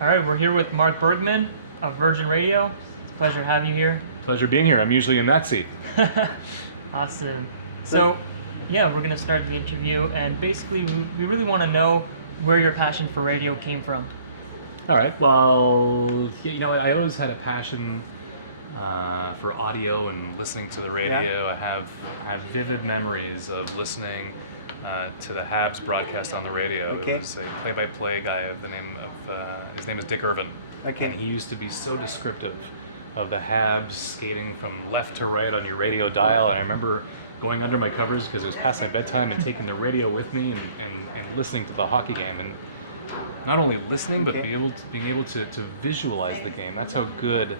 All right, we're here with Mark Bergman of Virgin Radio. It's a pleasure to have you here. Pleasure being here. I'm usually in that seat. Awesome. So, yeah, we're going to start the interview, and basically we really want to know where your passion for radio came from. All right. Well, I always had a passion for audio and listening to the radio. Yeah. I have vivid memories of listening to the Habs broadcast on the radio. Okay. It was a play-by-play guy of the name of his name is Dick Irvin. Okay. And he used to be so descriptive of the Habs skating from left to right on your radio dial. And I remember going under my covers because it was past my bedtime and taking the radio with me and listening to the hockey game. And not only listening, but Okay. being able to visualize the game. That's how good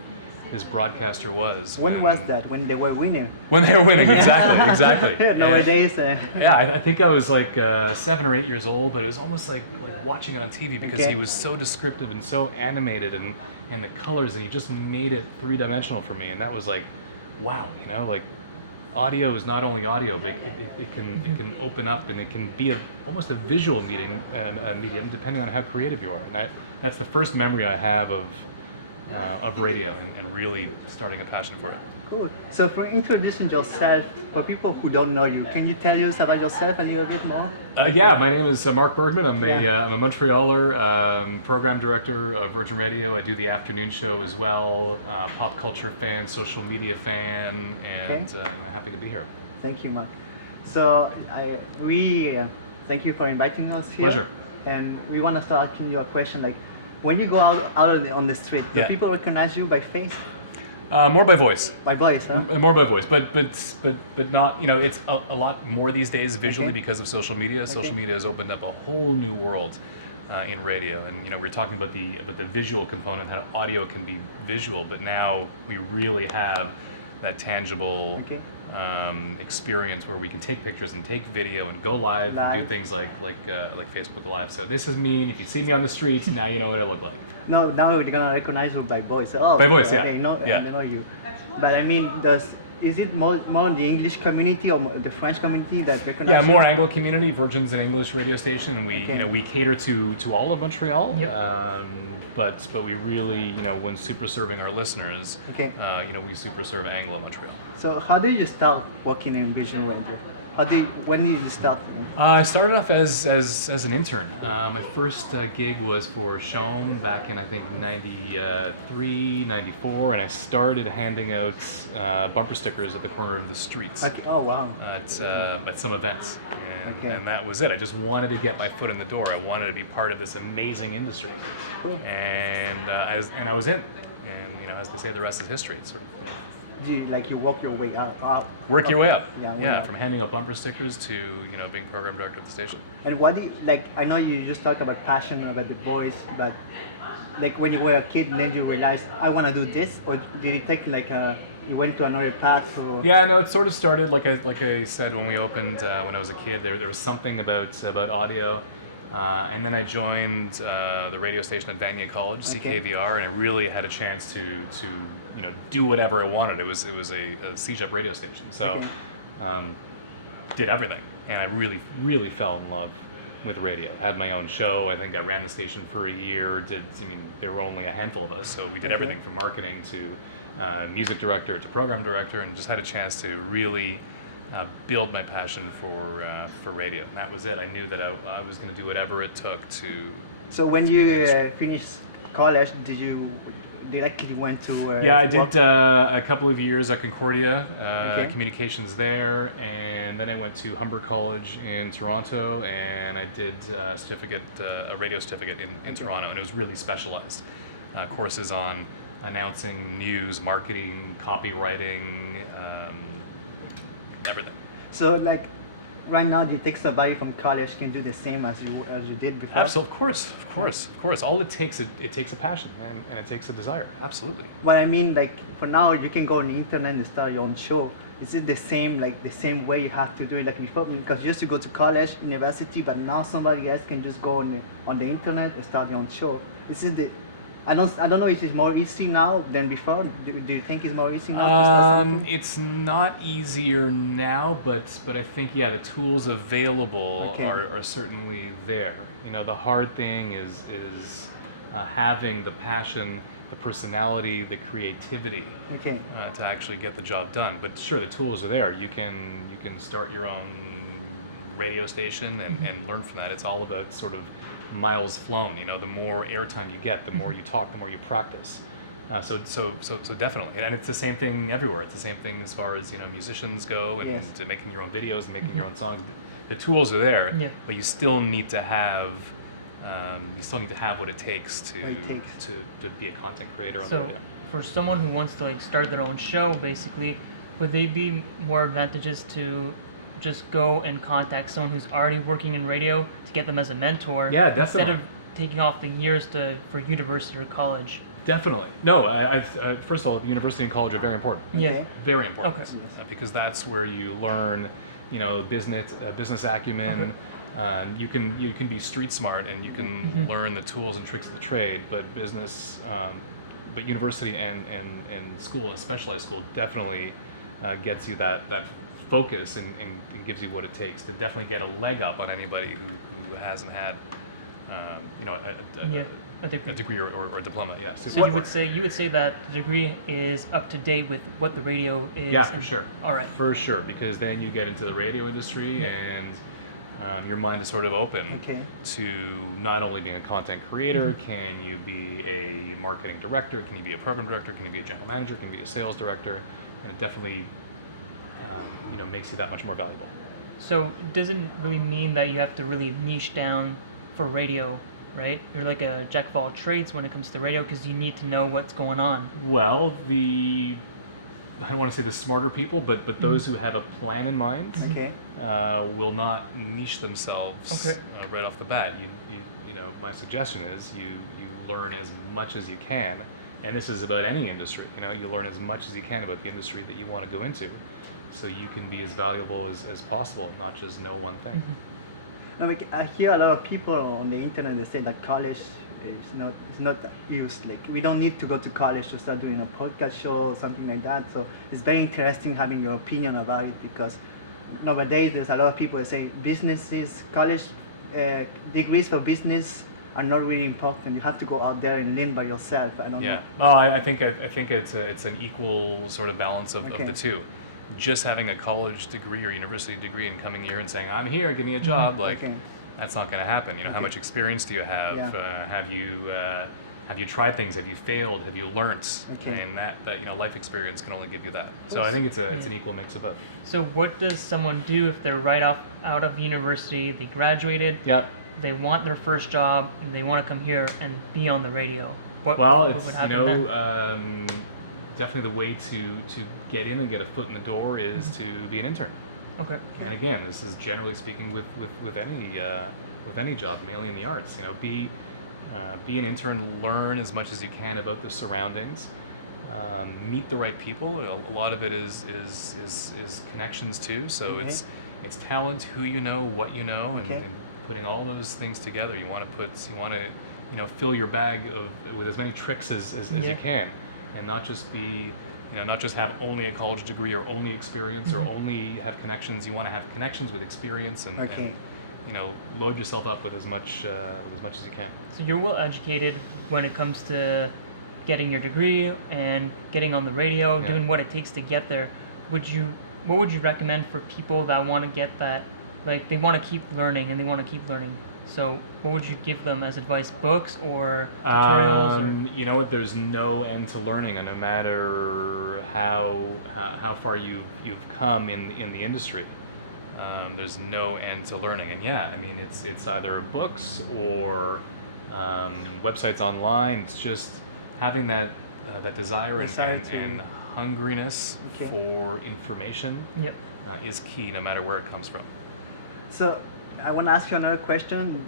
this broadcaster was. When was that? When they were winning? When they were winning, exactly. Nowadays. Yeah, I think I was like 7 or 8 years old, but it was almost like watching it on TV because Okay. he was so descriptive and so animated and the colors, and he just made it three-dimensional for me, and that was like, wow, like audio is not only audio, but it can open up and it can be almost a visual medium depending on how creative you are, and that's the first memory I have of radio and really starting a passion for it. Cool. So for introducing yourself, for people who don't know you, can you tell us about yourself a little bit more? Yeah, my name is Mark Bergman. I'm Yeah. I'm a Montrealer, program director of Virgin Radio. I do the afternoon show as well, pop culture fan, social media fan, and Okay. I'm happy to be here. Thank you, Mark. So we thank you for inviting us here. Pleasure. And we want to start asking you a question like, when you go out on the street, do Yeah. people recognize you by face, More by voice. by voice, huh? More by voice, but not. It's a lot more these days visually Okay. because of social media. Social media has opened up a whole new world in radio, and we're talking about the visual component, how audio can be visual, but now we really have that tangible Okay. experience where we can take pictures and take video and go live and do Live. things like Facebook Live. So this is me. If you see me on the street, now you know what I look like. No, now they're gonna recognize you by voice. Oh, By voice, yeah. They know, Yeah. they know you. But I mean, is it more the English community or the French community that recognize Yeah, you? more Anglo community. Virgin's an English radio station, and we Okay. we cater to all of Montreal. Yep. But we really when super serving our listeners, Okay. we super serve Anglo Montreal. So how did you start working in Vision Radio? When did you start? I started off as an intern. My first gig was for Sean back in I think '93, '94, and I started handing out bumper stickers at the corner of the streets. Okay. Oh wow. At some events, Okay. and that was it. I just wanted to get my foot in the door. I wanted to be part of this amazing industry, Cool. and I was in. And as they say, the rest is history. It's sort of You work your way up. work your way up. Yeah. way Yeah, up. from handing out bumper stickers to being program director of the station. And what do you like? I know you just talk about passion about the boys, but like when you were a kid, then you realized I want to do this, or did it take you went to another path? Or Yeah, no, it sort of started like I said when we opened when I was a kid. There was something about audio, and then I joined the radio station at Vanier College, Okay. CKVR, and I really had a chance to do whatever I wanted. It was a CJEP radio station, so Okay. did everything, and I really fell in love with radio. Had my own show. I think I ran the station for a year. There were only a handful of us, so we did Okay. everything from marketing to music director to program director, and just had a chance to really build my passion for radio. And that was it. I knew that I was going to do whatever it took to. So when you finished college, did you directly went to? Yeah, I work? did a couple of years at Concordia, Okay. communications there, and then I went to Humber College in Toronto, and I did a radio certificate in Toronto, and it was really specialized courses on announcing news, marketing, copywriting, everything. So like, right now, do you think somebody from college can do the same as you did before? Absolutely, of course. All it takes a passion and it takes a desire. Absolutely. But I mean, like for now, you can go on the internet and start your own show. Is it the same way you have to do it like before? Because you used to go to college, university, but now somebody else can just go on the internet and start your own show. I don't know if it's more easy now than before. Do you think it's more easy now to start something? It's not easier now, but I think the tools available Okay. are certainly there. The hard thing is having the passion, the personality, the creativity Okay. to actually get the job done. But sure, the tools are there. You can start your own radio station and learn from that. It's all about sort of miles flown. You know, the more airtime you get, the more you talk, the more you practice. So definitely, and it's the same thing everywhere. It's the same thing as far as, you know, musicians go, and Yes. to making your own videos and making your own songs. The tools are there, Yeah. but you still need to have what it takes to What it takes. to be a content creator on So radio. for someone who wants to like start their own show, basically, would they be more advantageous to just go and contact someone who's already working in radio to get them as a mentor, Yeah, instead definitely. of taking off the years for university or college? Definitely. No, first of all, university and college are very important. Yeah. Okay. Very important, Okay. Yes. because that's where you learn, you know, business acumen. You can be street smart, and you can learn the tools and tricks of the trade. But but university and school, and specialized school, definitely gets you that focus and gives you what it takes to definitely get a leg up on anybody who hasn't had, you know, A degree. a degree or a diploma. Yeah. So you would say that the degree is up to date with what the radio is. Yeah, for sure. All right. For sure, because then you get into the radio industry, and your mind is sort of open Okay. to not only being a content creator. Can you be a marketing director? Can you be a program director? Can you be a general manager? Can you be a sales director? And it definitely, you know, makes you that much more valuable. So it doesn't really mean that you have to really niche down for radio, right? You're like a jack of all trades when it comes to radio, because you need to know what's going on. Well, I don't want to say the smarter people, but those who have a plan in mind Okay. will not niche themselves Okay. right off the bat. You know, my suggestion is you learn as much as you can, and this is about any industry. You know, you learn as much as you can about the industry that you want to go into, so you can be as valuable as possible, not just know one thing. No, I hear a lot of people on the internet that say that college is not used. Like, we don't need to go to college to start doing a podcast show or something like that. So it's very interesting having your opinion about it, because nowadays there's a lot of people that say college degrees for business are not really important. You have to go out there and learn by yourself. I don't Yeah. know. Well, I think it's an equal sort of balance of Okay. the two. Just having a college degree or university degree and coming here and saying, "I'm here, give me a job," like, Okay. that's not going to happen. You know, how Okay. much experience do you have? Yeah. Have you tried things? Have you failed? Have you learnt? Okay. And that you know, life experience can only give you that. So I think it's an equal mix of both. So what does someone do if they're out of university, they graduated, Yeah. they want their first job, and they want to come here and be on the radio? What Well, would it's, you happen know, then? definitely the way to get in and get a foot in the door is to be an intern. Okay. And again, this is generally speaking with any job, mainly in the arts. You know, be an intern, learn as much as you can about the surroundings, meet the right people. A lot of it is connections too. So Okay. it's talent, who you know, what you know, Okay. and putting all those things together. You want to you know, fill your bag with as many tricks as Yeah. you can, and not just not just have only a college degree or only experience or only have connections. You want to have connections with experience, and Okay. you know, load yourself up with as much as you can. So you're well educated when it comes to getting your degree and getting on the radio, Yeah. doing what it takes to get there. What would you recommend for people that want to get that, like they want to keep learning and they want to keep learning? So what would you give them as advice? Books or tutorials? You know what? There's no end to learning, and no matter how far you've come in the industry, there's no end to learning. And yeah, I mean, it's either books or websites online. It's just having that desire and hungriness Okay. for information Yep. is key, no matter where it comes from. So I want to ask you another question.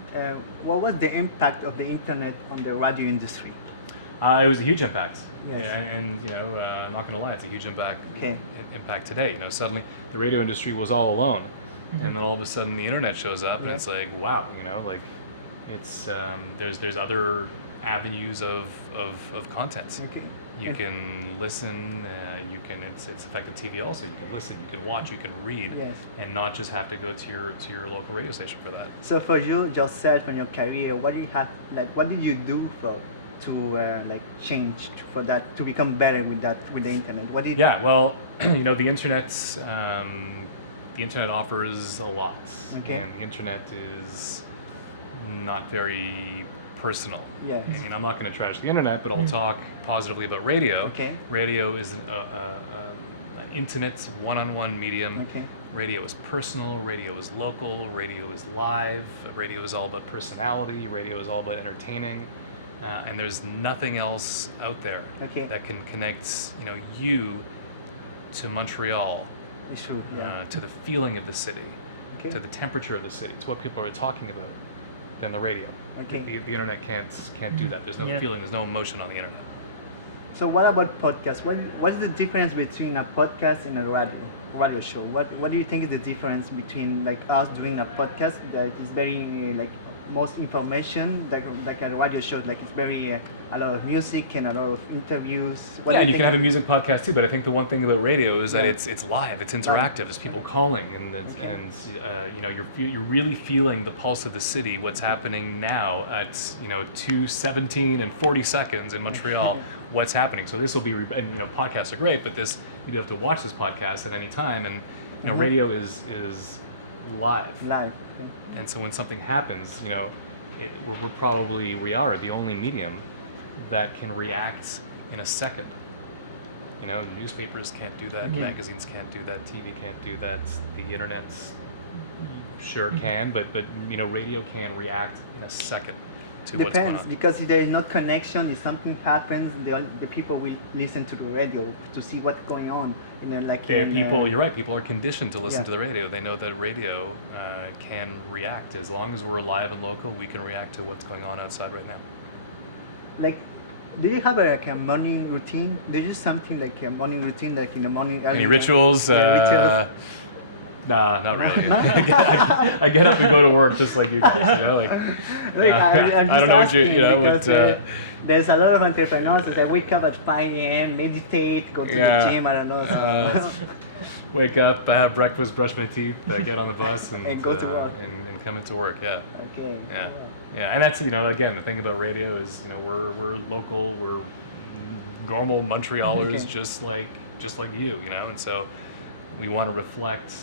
What was the impact of the internet on the radio industry? It was a huge impact. Yes. And you know, I'm not going to lie, it's a huge impact. Okay. Impact today. You know, suddenly the radio industry was all alone, and then all of a sudden the internet shows up, and Yeah. it's like, wow, you know, like it's there's other avenues of content. Okay. You And- can listen. It's affected TV also. You can listen. You can watch. You can read, Yes. and not just have to go to your local radio station for that. So for you yourself and your career, what do you have? Like, what did you do to like change for that to become better with the internet? What did Yeah, well, the internet offers a lot, Okay. and the internet is not very personal. Yes. And I'm not going to trash the internet, but I'll talk positively about radio. Okay. Radio is an intimate, one-on-one medium. Okay. Radio is personal. Radio is local. Radio is live. Radio is all about personality. Radio is all about entertaining. And there's nothing else out there Okay. that can connect, you to Montreal, It's true. Yeah. to the feeling of the city, Okay. to the temperature of the city, to what people are talking about, than the radio. Okay. The internet can't do that. There's no Yeah. feeling. There's no emotion on the internet. So what about podcasts? What is the difference between a podcast and a radio show? What do you think is the difference between like us doing a podcast that is very like most information like a radio show, like it's very a lot of music and a lot of interviews. What do Yeah, you you think can have a music podcast too, but I think the one thing about radio is that Yeah. it's live, it's interactive, it's people calling, and Okay. you're really feeling the pulse of the city. What's happening now at 2:17 and 40 seconds in Montreal? What's happening? So this will be, and podcasts are great, but this you do have to watch this podcast at any time, and Mhm. radio is live. live? And so when something happens, we are the only medium that can react in a second. Newspapers can't do that, Yeah. magazines can't do that, TV can't do that, the internet sure can, but radio can react in a second to what's going Depends, on. because if there is no connection, if something happens, the people will listen to the radio to see what's going on. You're right, people are conditioned to listen Yeah. to the radio. They know that radio can react. As long as we're alive and local, we can react to what's going on outside right now. Like, do you have a morning routine? Do you do something like a morning routine, like in the morning? Any rituals? Yeah, rituals. Nah, not really. I get up and go to work just like you guys. Like, I'm I'm just I don't know what you- asking you know, because but, there's a lot of entrepreneurs that wake up at 5 a.m., meditate, go to Yeah. the gym. I don't know. So. Wake up, have breakfast, brush my teeth, get on the bus, And go to work. and come into work. Yeah, Okay. yeah, Wow. yeah. And that's again the thing about radio is we're local, we're normal Montrealers, Okay. just like you, and so we want to reflect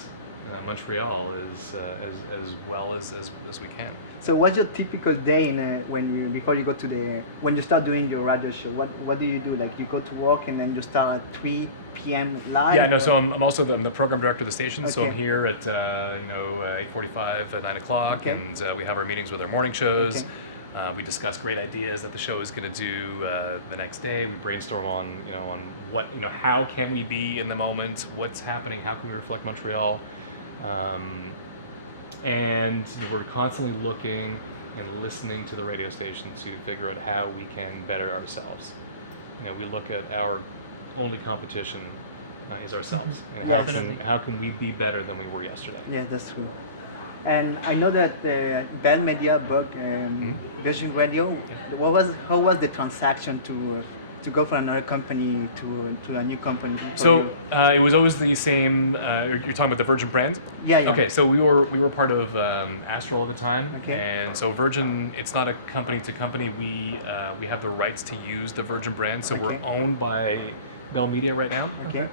Montreal as well as we can. So what's your typical day before you go to when you start doing your radio show? What do you do? Like you go to work and then you start at 3 p.m. live? Yeah, no. So I'm also the program director of the station. So I'm Okay. here at 8:45 at 9 o'clock, Okay. and we have our meetings with our morning shows. Okay. We discuss great ideas that the show is going to do the next day. We brainstorm on what how can we be in the moment, what's happening, how can we reflect Montreal, and we're constantly looking and listening to the radio station to figure out how we can better ourselves. We look at our only competition is ourselves. And Yes. how can we be better than we were yesterday? Yeah, that's true. And I know that Bell Media bought Virgin Radio. How was the transaction to go from another company to a new company? So it was always the same. You're talking about the Virgin brand. Yeah. Okay, so we were part of Astral at the time, Okay. and so Virgin. It's not a company to company. We have the rights to use the Virgin brand, so Okay. we're owned by Bell Media right now. Okay.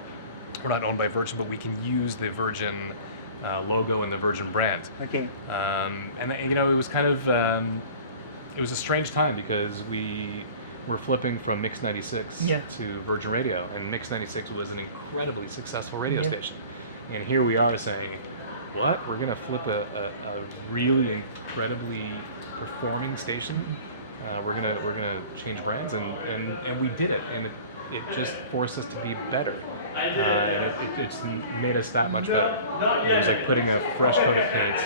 We're not owned by Virgin, but we can use the Virgin logo and the Virgin brand. Okay. And it was kind of it was a strange time because we were flipping from Mix 96 Yeah. to Virgin Radio, and Mix 96 was an incredibly successful radio Yeah. station. And here we are saying, what? We're going to flip a really incredibly performing station. We're gonna change brands, and we did it, and it just forced us to be better. And it's made us that much better. It was like putting a fresh coat of paint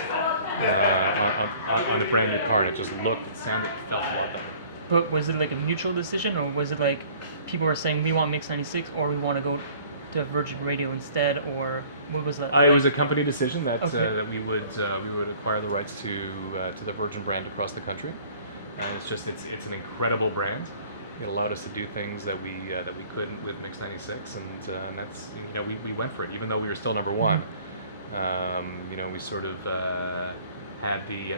on a brand new car, and it just looked, sounded, felt a lot better. But was it like a mutual decision, or was it like people were saying we want Mix 96 or we want to go to Virgin Radio instead, or what was that? It was a company decision that Okay. that we would acquire the rights to the Virgin brand across the country, and it's an incredible brand. It allowed us to do things that we couldn't with Mix 96, and that's we went for it, even though we were still number one. We sort of had the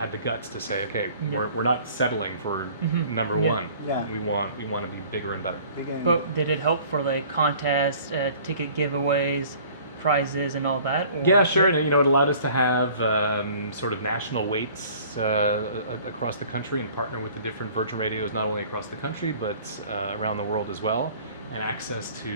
had the guts to say, okay, Yeah. we're not settling for number Yeah. one. Yeah. We want to be bigger and better. Begin. But did it help for like contests, ticket giveaways, prizes, and all that? Or? Yeah, sure. You know, it allowed us to have sort of national weights across the country and partner with the different virtual radios, not only across the country, but around the world as well. And access to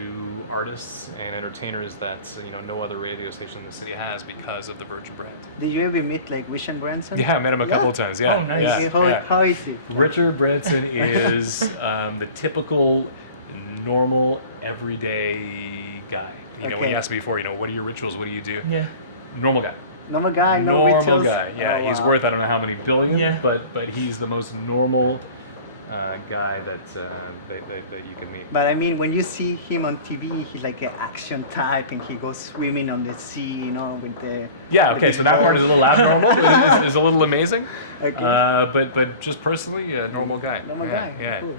artists and entertainers that no other radio station in the city has because of the Virgin brand. Did you ever meet like Richard Branson? Yeah, I met him a couple of times. Yeah, Oh, nice. yeah, How is he? Richard Branson is the typical, normal, everyday guy. You know, when Okay. you asked me before, what are your rituals? What do you do? Yeah. Normal guy. Normal guy, no Normal rituals? guy. Yeah, Oh, he's wow. worth I don't know how many billion. Yeah. But he's the most normal guy that you can meet. But I mean, when you see him on TV, he's like an action type, and he goes swimming on the sea, with the. Yeah. with Okay. the So that part is a balls. little abnormal. is a little amazing. Okay. But just personally, a normal guy. Normal yeah, guy, Yeah. cool.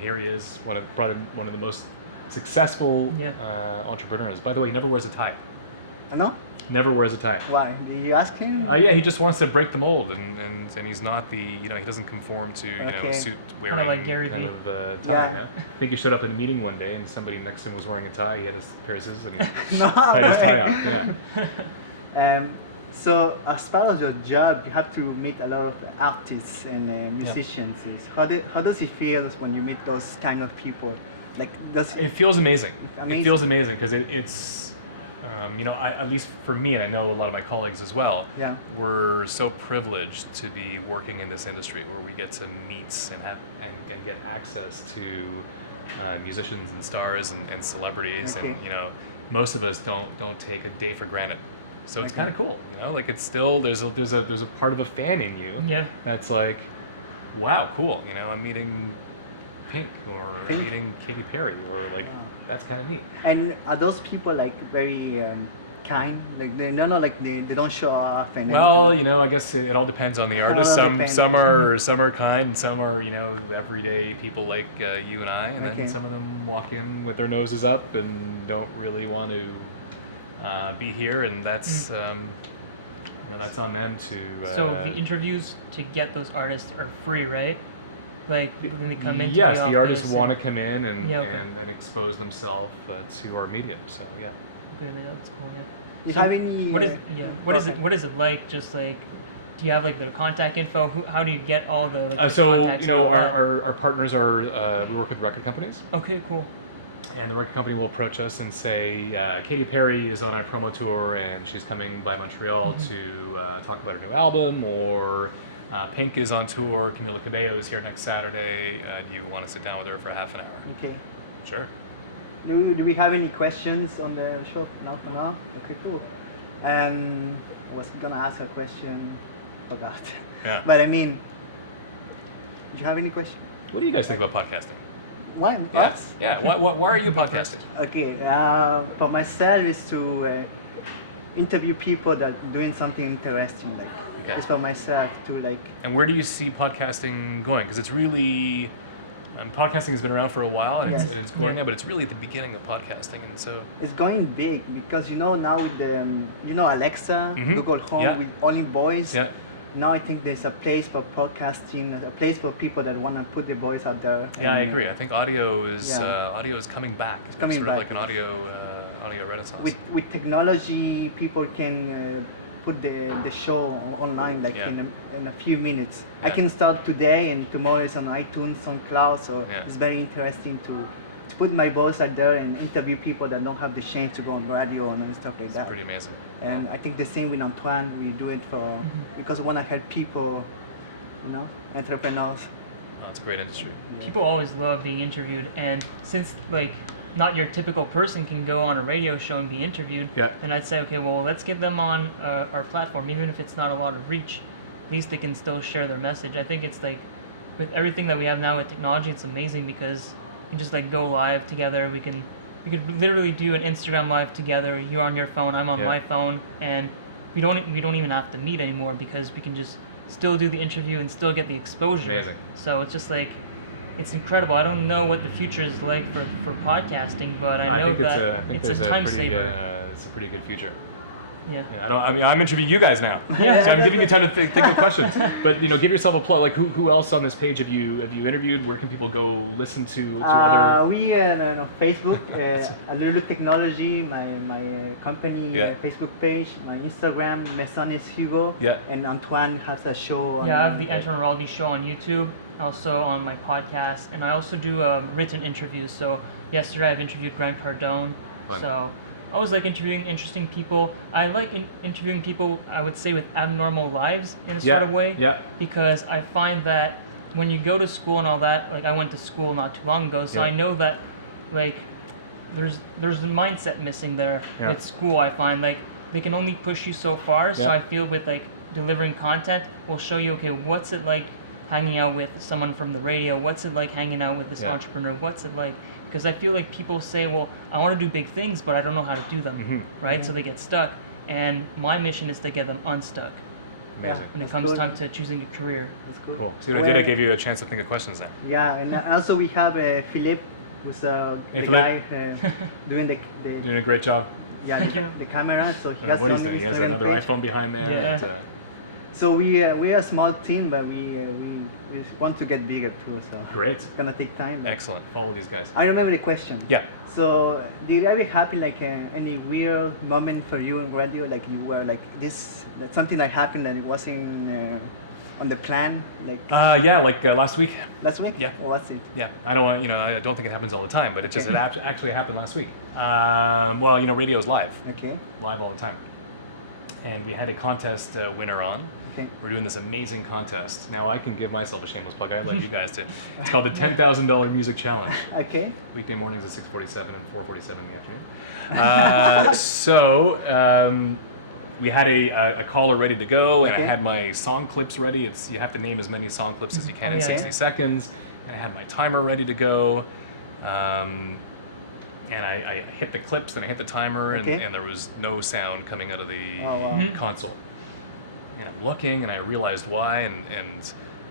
Here he is, probably one of the most successful Yeah. entrepreneurs. By the way, he never wears a tie. No? Never wears a tie. Why? Did you ask him? Yeah, he just wants to break the mold, and he's not the he doesn't conform to Okay. suit wearing Kinda like Gary kind Vee. of tie. Yeah. I think he showed up in a meeting one day and somebody next to him was wearing a tie. He had his pair of scissors and he No tied his tie way. up. Yeah. So as part of your job, you have to meet a lot of artists and musicians. How does it feel when you meet those kind of people? Like, does It feels amazing. Amazing. It feels amazing because it's at least for me, and I know a lot of my colleagues as well. Yeah. We're so privileged to be working in this industry where we get to meet and have and get access to musicians and stars and celebrities, Okay. and most of us don't take a day for granted. So it's Okay. kind of cool, like it's still there's a part of a fan in you Yeah. that's like, wow, cool, I'm meeting Pink or Pink? meeting Katy Perry or like Wow. that's kind of neat. And are those people like very kind? Like they don't show off and Well, everything? I guess it all depends on the It all artist. depends. Some are kind, and some are everyday people like you and I, and Okay. then some of them walk in with their noses up and don't really want to be here, and that's that's on them to. So the interviews to get those artists are free, right? Like when they come into yes, the the artists office want to and- come in and, Yeah, okay. and expose themselves to our medium. So yeah. Okay, that's cool. Yeah. You So have any? What is go ahead. what is it like? Just like, do you have like their contact info? How do you get all the like, So contacts and all that? our partners are we work with record companies. Okay, cool. And the record company will approach us and say, Katy Perry is on our promo tour and she's coming by Montreal to talk about her new album, or Pink is on tour, Camila Cabello is here next Saturday, do you want to sit down with her for half an hour? Okay. Sure. Do we have any questions on the show? Not for now. Okay, cool. I was gonna ask a question, forgot. Yeah. But I mean, do you have any question? What do you guys think about podcasting? Why? Yeah. Us? Yeah. Why are you podcasting? Okay. For myself is to interview people that doing something interesting. Like, Okay. it's for myself to like. And where do you see podcasting going? Because it's really, podcasting has been around for a while and Yes. it's growing Yeah. now, but it's really at the beginning of podcasting, and so. It's going big because now with the Alexa, Mhm. Google Home Yeah. with only voice. Yeah. Now I think there's a place for podcasting, a place for people that want to put their voice out there. Yeah, I and, agree. I think audio is Yeah. coming back. It's coming sort back, of like an yes. audio renaissance. With technology, people can put the show online like Yeah. in a few minutes. I Yeah. can start today and tomorrow it's on iTunes, on cloud. So Yeah. it's very interesting to put my voice out there and interview people that don't have the chance to go on radio and stuff like It's that. pretty amazing. And I think the same with Antoine. We do it for because we want to help people, entrepreneurs. Oh, it's a great industry. Yeah. People always love being interviewed, and since like not your typical person can go on a radio show and be interviewed, Yeah. then I'd say, okay, well, let's get them on our platform, even if it's not a lot of reach. At least they can still share their message. I think it's like with everything that we have now with technology, it's amazing because we can just like go live together. We could literally do an Instagram live together. You're on your phone, I'm on Yeah. my phone, and we don't even have to meet anymore because we can just still do the interview and still get the exposure. Amazing. So it's just like, it's incredible. I don't know what the future is like for podcasting, but I know think that I think it's there's a time pretty, saver. it's a pretty good future. Yeah. I'm interviewing you guys now. Yeah. So I'm giving you time to think of questions. But give yourself a plug. Like who else on this page have you interviewed? Where can people go listen to other? We on Facebook, a little technology, my company Facebook page, my Instagram. My son is Hugo, and Antoine has a show. On, I have the Antoine Raldi show on YouTube, also on my podcast, and I also do written interviews. So yesterday I've interviewed Grant Cardone. Fun. So I always like interviewing interesting people. I like interviewing people, I would say, with abnormal lives in a sort of way. Yeah. Because I find that when you go to school and all that, like I went to school not too long ago, so I know that like there's a mindset missing there with school. I find like they can only push you so far. So I feel with like delivering content will show you, okay, what's it like hanging out with someone from the radio? What's it like hanging out with this entrepreneur? What's it like? Because I feel like people say, well, I want to do big things, but I don't know how to do them, right? Yeah. So they get stuck. And my mission is to get them unstuck. Amazing. When it comes time to choosing a career. That's good. Cool. See what I did? I gave you a chance to think of questions then. Yeah, and also we have Philippe, who's the guy doing doing a great job. Yeah, the camera. So he has what on he has another page. iPhone behind there. Yeah. And, so we are a small team, but we want to get bigger too. So great. It's gonna take time. Excellent. Follow these guys. I remember the question. Yeah. So did you ever happen like any weird moment for you in radio? Like you were like this, something that happened that it wasn't on the plan, like. Last week. Last week. Yeah. Or what's it? Yeah. I don't want I don't think it happens all the time, but it just actually happened last week. Radio is live. Okay. Live all the time. And we had a contest winner on. Okay. We're doing this amazing contest. Now I can give myself a shameless plug. I'd like you guys to. It's called the $10,000 Music Challenge. Okay. Weekday mornings at 6:47 and 4:47 in the afternoon. We had a caller ready to go, and I had my song clips ready. You have to name as many song clips as you can in 60 seconds. And I had my timer ready to go. And I hit the clips, and I hit the timer, and there was no sound coming out of the console. And I'm looking, and I realized why, and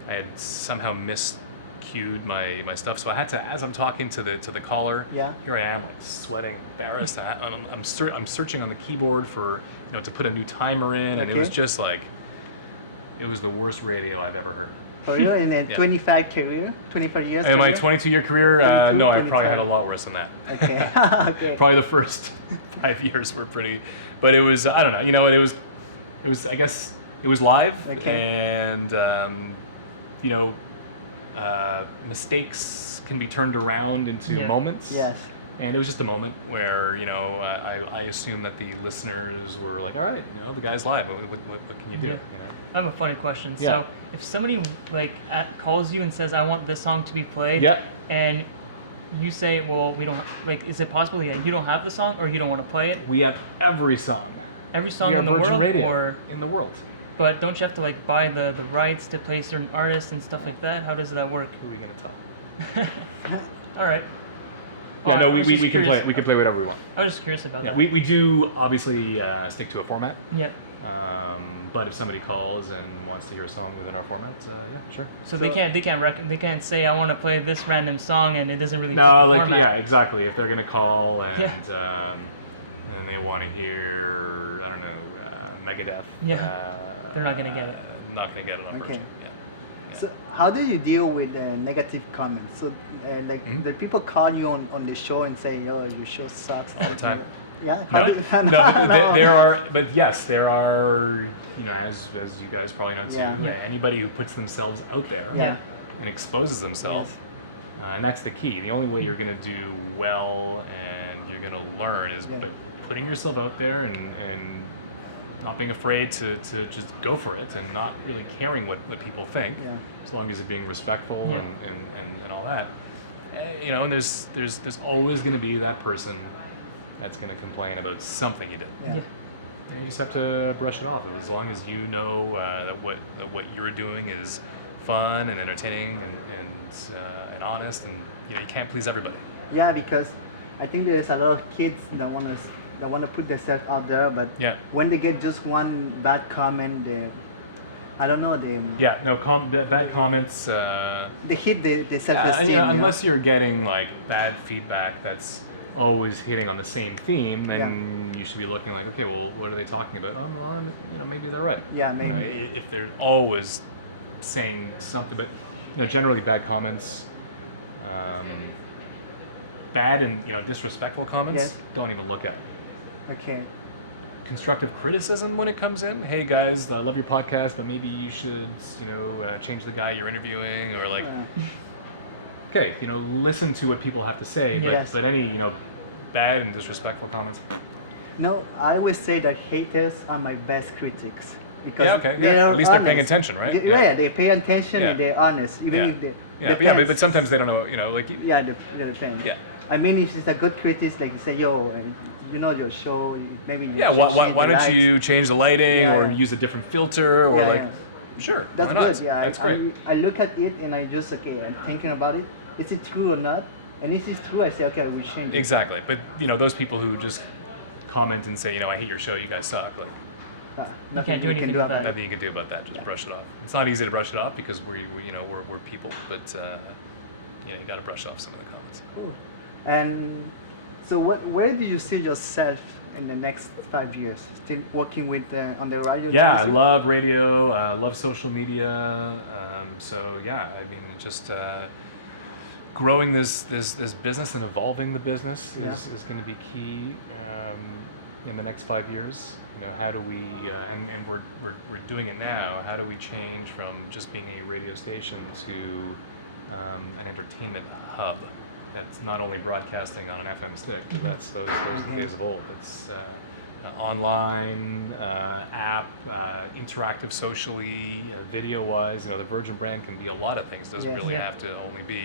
I had somehow miscued my stuff. So I had to, as I'm talking to the caller, here I am, like sweating, embarrassed. I'm searching on the keyboard for to put a new timer in, and it was just like it was the worst radio I've ever heard. For you, in a 25 years. In my 22-year career, no, I probably had a lot worse than that. Okay. Okay. Probably the first 5 years were pretty, but it was, I don't know, it was, I guess, it was live, and, mistakes can be turned around into moments. Yes. And it was just a moment where, I assumed that the listeners were like, all right, the guy's live, what can you do? Yeah. I have a funny question. So if somebody calls you and says, I want this song to be played, and you say, well, we don't, is it possible that you don't have the song or you don't want to play it? We have every song. Every song in the world? Or in the world. But don't you have to buy the rights to play certain artists and stuff like that? How does that work? Who are we going to tell? All right. Yeah, no, we can play. We can play whatever we want. I was just curious about that. We do obviously stick to a format. Yeah. But if somebody calls and wants to hear a song within our format, sure. So they can't say I want to play this random song and it doesn't really fit the format. Yeah, exactly. If they're gonna call and they want to hear, I don't know, Megadeth. Yeah. They're not gonna get it. Not gonna get it on Virgin. Yeah. So how do you deal with negative comments? So the people call you on the show and say, "Oh, your show sucks." All the time. Yeah. There are. As you guys probably know too, anybody who puts themselves out there and exposes themselves, and that's the key. The only way you're going to do well and you're going to learn is by putting yourself out there and not being afraid to just go for it and not really caring what people think, as long as you're being respectful and all that. And there's always going to be that person that's going to complain about something you did. Yeah. And you just have to brush it off. As long as you know that what you're doing is fun and entertaining and honest, and you can't please everybody. Yeah, because I think there's a lot of kids that want to put themselves out there, but when they get just one bad comment, bad comments. They hit the self-esteem. Unless you're getting bad feedback that's always hitting on the same theme, then you should be looking like, okay, well, what are they talking about? Oh, well, maybe they're right. Yeah, maybe. If they're always saying something, but generally bad comments, bad and disrespectful comments, Yes. don't even look at. Okay. Constructive criticism when it comes in. Hey guys, I love your podcast, but maybe you should, change the guy you're interviewing, or like. Okay, listen to what people have to say, but, Yes. but any, bad and disrespectful comments. No, I always say that haters are my best critics because Yeah, okay, they yeah. are At least they're paying honest. attention, right? Yeah, they pay attention Yeah. and they're honest, even Yeah. if they. But sometimes they don't know, like. Yeah, they depend. Yeah. I mean, if it's a good critic, like you say, yo, and your show, maybe. You Yeah, should why change the don't lights. you change the lighting Yeah, or yeah. use a different filter or Yeah, like. yeah. Sure. That's why not? good. Yeah, That's great. I look at it and I just I'm thinking about it. Is it true or not? And if it's true, I say okay, we change it. Exactly, but those people who just comment and say, I hate your show, you guys suck. Like, Nothing can't do we anything can do about about that. it. nothing you can do about that. Just brush it off. It's not easy to brush it off because we're people, but you got to brush off some of the comments. Cool. And so, where do you see yourself in the next 5 years? Still working with on the radio? Yeah, I industry? love radio. Love social media. So yeah, I mean, just growing this business and evolving the business Yeah. is going to be key in the next 5 years. How do we and we're doing it now. How do we change from just being a radio station to an entertainment hub that's not only broadcasting on an FM stick, but those are the days of old. It's online, app, interactive socially, video-wise. The Virgin brand can be a lot of things. It doesn't Yes. really Yeah. have to only be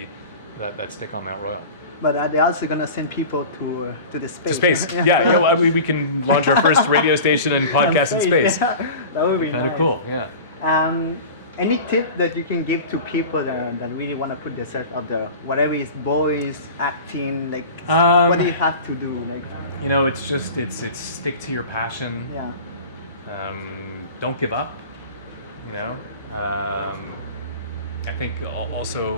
that stick on that royal. But are they also gonna send people to the space? To space, yeah. We can launch our first radio station and podcast in space. Yeah. That would be Kind nice. of cool, yeah. Any tip that you can give to people that really want to put themselves out there? Whatever is voice, acting, like what do you have to do? Like, It's stick to your passion. yeah, Don't give up. I think also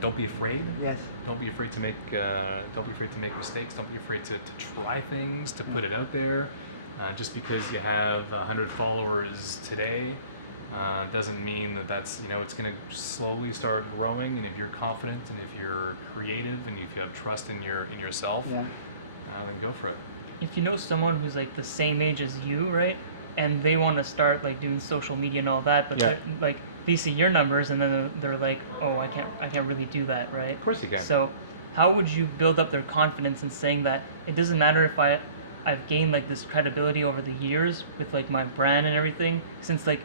don't be afraid. yes, Don't be afraid to make mistakes. Don't be afraid to try things, to put it out there. Just because you have 100 followers today doesn't mean that's it's going to slowly start growing. And if you're confident and if you're creative and if you have trust in yourself, yeah, then go for it. If you know someone who's like the same age as you, right, and they want to start like doing social media and all that, but Yeah. they're, like they see your numbers and then they're like, oh, I can't really do that, right? Of course you can. So, how would you build up their confidence in saying that it doesn't matter if I've gained like this credibility over the years with like my brand and everything? Since like,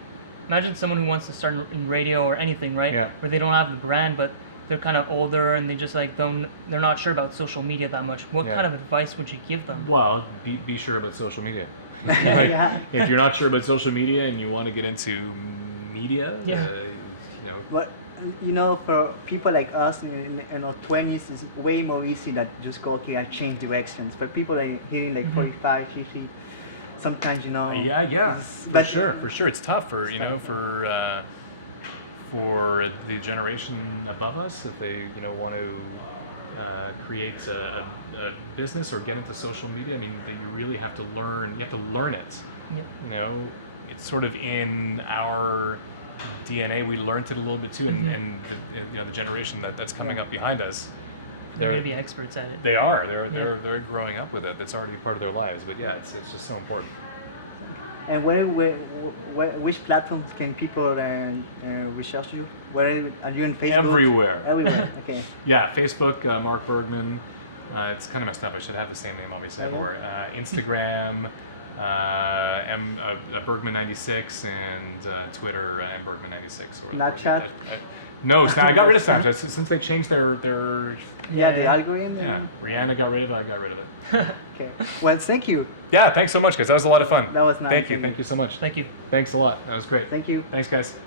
imagine someone who wants to start in radio or anything, right? Yeah. Where they don't have the brand, but they're kind of older and they just like they're not sure about social media that much. What Yeah. kind of advice would you give them? Well, be sure about social media. Yeah. If you're not sure about social media and you want to get into media, Yeah. But for people like us in our 20s, it's way more easy that just go, okay, I change directions. For people like hitting like 45, 50, sometimes Yeah, it's- for sure. It's tough for for the generation above us if they want to create a business or get into social media. I mean, you really have to learn. You have to learn it. Yeah. It's sort of in our DNA. We learned it a little bit too, and the generation that's coming up behind us. They're going to be experts at it. They are. They're growing up with it. That's already part of their lives. But yeah, it's just so important. And which platforms can people research you? Where are you in Facebook? Everywhere. Everywhere. Okay. Yeah, Facebook, Mark Bergman. It's kind of messed up. I should have the same name, obviously. Okay. Or Instagram, Bergman96, and Twitter, Bergman96. Snapchat? No, I got rid of Snapchat since they changed their Yeah, the algorithm. yeah. Rihanna got rid of it. I got rid of it. Okay. Well, thank you. Yeah, thanks so much, guys. That was a lot of fun. That was nice. Thank you so much. Thank you. Thanks a lot. That was great. Thank you. Thanks, guys.